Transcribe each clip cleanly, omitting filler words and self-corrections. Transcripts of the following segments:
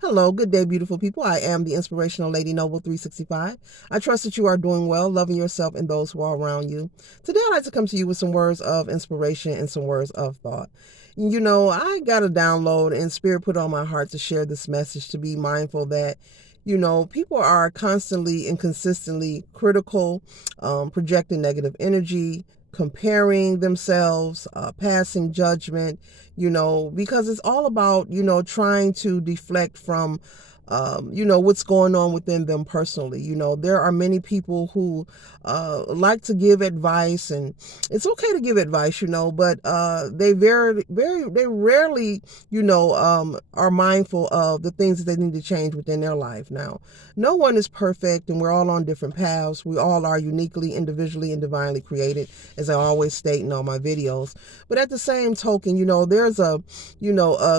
Hello, good day, beautiful people. I am the inspirational Lady Noble 365. I trust that you are doing well, loving yourself and those who are around you. Today, I'd like to come to you with some words of inspiration and some words of thought. I got a download and Spirit put on my heart to share this message to be mindful that people are constantly and consistently critical, projecting negative energy, comparing themselves, passing judgment, because it's all about, trying to deflect from, what's going on within them personally. There are many people who like to give advice, and it's okay to give advice, but they rarely, are mindful of the things that they need to change within their life. Now, no one is perfect, and we're all on different paths. We all are uniquely, individually, and divinely created, as I always state in all my videos. But at the same token, there's a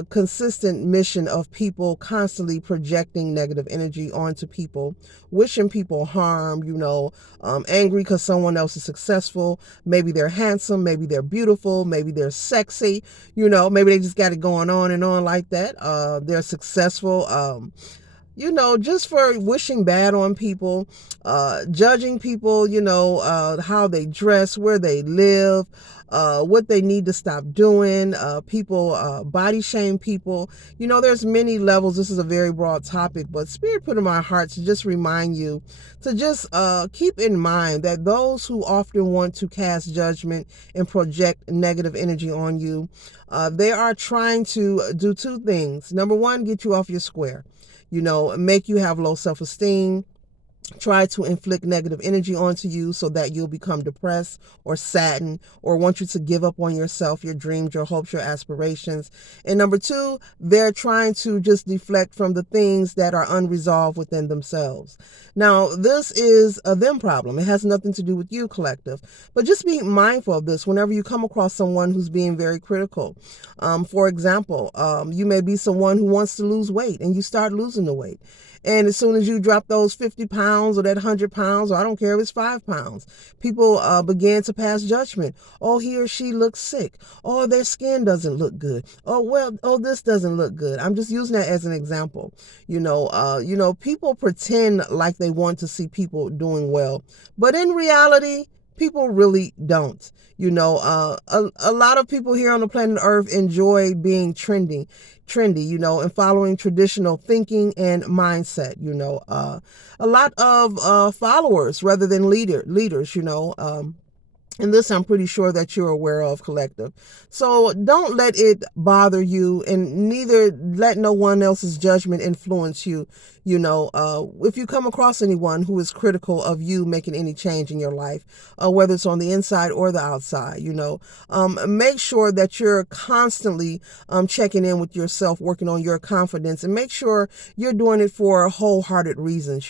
consistent mission of people constantly projecting negative energy onto people, wishing people harm, angry because someone else is successful. Maybe they're handsome, maybe they're beautiful, maybe they're sexy, maybe they just got it going on and on like that. They're successful. Just for wishing bad on people, judging people, how they dress, where they live, what they need to stop doing, people body shame people. There's many levels. This is a very broad topic, but Spirit put in my heart to just remind you to just keep in mind that those who often want to cast judgment and project negative energy on you, they are trying to do two things. Number one, get you off your square, make you have low self-esteem, try to inflict negative energy onto you so that you'll become depressed or saddened or want you to give up on yourself, your dreams, your hopes, your aspirations. And number two, they're trying to just deflect from the things that are unresolved within themselves. Now, this is a them problem. It has nothing to do with you, collective. But just be mindful of this whenever you come across someone who's being very critical. For example, you may be someone who wants to lose weight and you start losing the weight. And as soon as you drop those 50 pounds or that 100 pounds, or I don't care if it's 5 pounds, people begin to pass judgment. Oh, he or she looks sick. Oh, their skin doesn't look good. Oh, well, oh, this doesn't look good. I'm just using that as an example. People pretend like they want to see people doing well, but in reality, people really don't. A lot of people here on the planet Earth enjoy being trendy, and following traditional thinking and mindset. A lot of followers rather than leaders. And this I'm pretty sure that you're aware of, collective. So don't let it bother you, and neither let no one else's judgment influence you. If you come across anyone who is critical of you making any change in your life, whether it's on the inside or the outside, make sure that you're constantly checking in with yourself, working on your confidence, and make sure you're doing it for wholehearted reasons.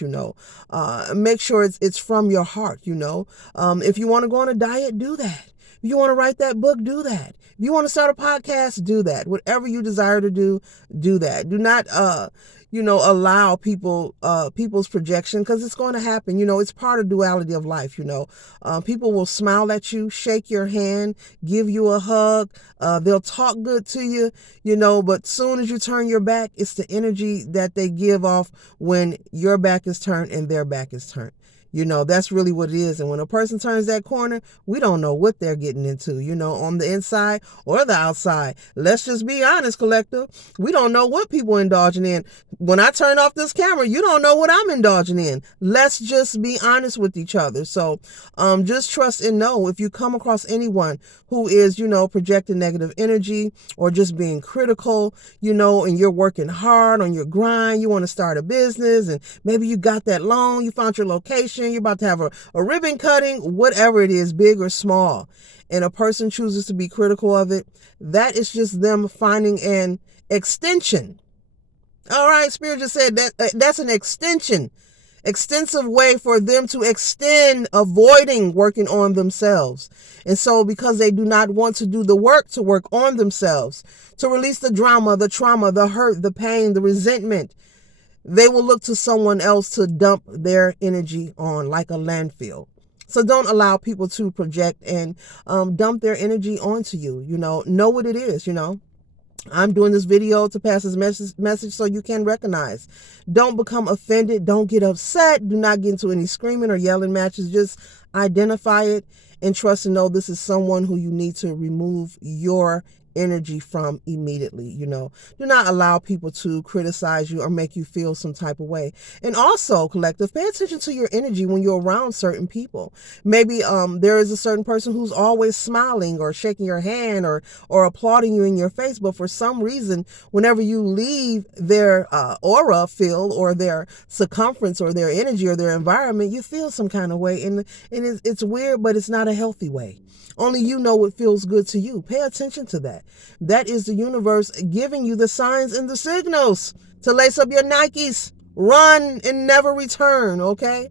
Make sure it's from your heart. If you want to go on a diet, do that. If you want to write that book, do that. If you want to start a podcast, do that. Whatever you desire to do that. Do not, allow people's projection, because it's going to happen. It's part of duality of life. People will smile at you, shake your hand, give you a hug. They'll talk good to you, but soon as you turn your back, it's the energy that they give off when your back is turned and their back is turned. That's really what it is. And when a person turns that corner, we don't know what they're getting into, on the inside or the outside. Let's just be honest, collective. We don't know what people are indulging in. When I turn off this camera, you don't know what I'm indulging in. Let's just be honest with each other. So just trust and know, if you come across anyone who is, projecting negative energy or just being critical, and you're working hard on your grind, you want to start a business, and maybe you got that loan, you found your location, you're about to have a ribbon cutting, whatever it is, big or small, and a person chooses to be critical of it, that is just them finding an extension. All right, Spirit just said that's an extensive way for them to extend avoiding working on themselves. And so because they do not want to do the work to work on themselves, to release the drama, the trauma, the hurt, the pain, the resentment, they will look to someone else to dump their energy on, like a landfill. So don't allow people to project and dump their energy onto you. Know what it is. I'm doing this video to pass this message so you can recognize. Don't become offended. Don't get upset. Do not get into any screaming or yelling matches. Just identify it and trust and know this is someone who you need to remove your energy from immediately. Do not allow people to criticize you or make you feel some type of way. And also, collective, pay attention to your energy when you're around certain people. Maybe there is a certain person who's always smiling or shaking your hand or applauding you in your face, but for some reason, whenever you leave their aura field or their circumference or their energy or their environment, you feel some kind of way. And it's weird, but it's not a healthy way. Only you know what feels good to you. Pay attention to that. That is the universe giving you the signs and the signals to lace up your Nikes, run and never return, okay?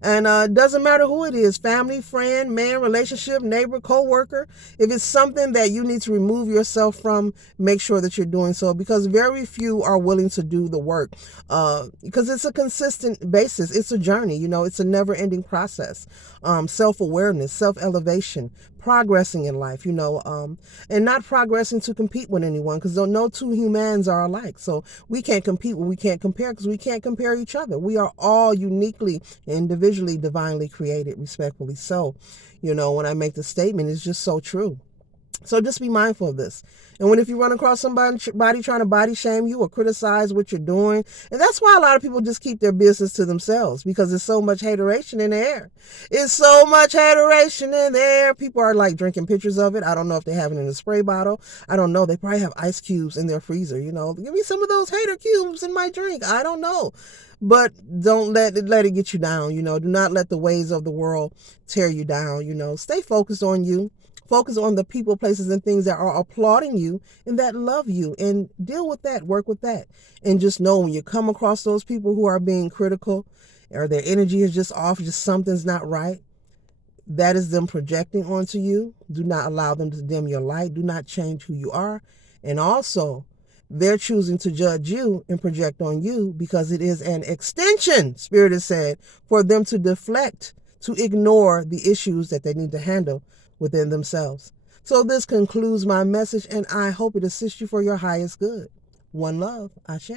And it doesn't matter who it is, family, friend, man, relationship, neighbor, co-worker. If it's something that you need to remove yourself from, make sure that you're doing so, because very few are willing to do the work because it's a consistent basis. It's a journey, it's a never-ending process. Self-awareness, self-elevation, progressing in life, and not progressing to compete with anyone, because no two humans are alike. So we can't compete when we can't compare, because we can't compare each other. We are all uniquely, individually, divinely created, respectfully so. When I make the statement, it's just so true. So just be mindful of this. And if you run across somebody trying to body shame you or criticize what you're doing, and that's why a lot of people just keep their business to themselves, because there's so much hateration in the air. It's so much hateration in there. People are like drinking pictures of it. I don't know if they have it in a spray bottle. I don't know. They probably have ice cubes in their freezer. Give me some of those hater cubes in my drink. I don't know. But don't let it get you down. Do not let the ways of the world tear you down. Stay focused on you. Focus on the people, places, and things that are applauding you and that love you, and deal with that, work with that. And just know when you come across those people who are being critical or their energy is just off, just something's not right, that is them projecting onto you. Do not allow them to dim your light. Do not change who you are. And also, they're choosing to judge you and project on you because it is an extension, Spirit has said, for them to deflect, to ignore the issues that they need to handle within themselves. So this concludes my message, and I hope it assists you for your highest good. One love, Ashe.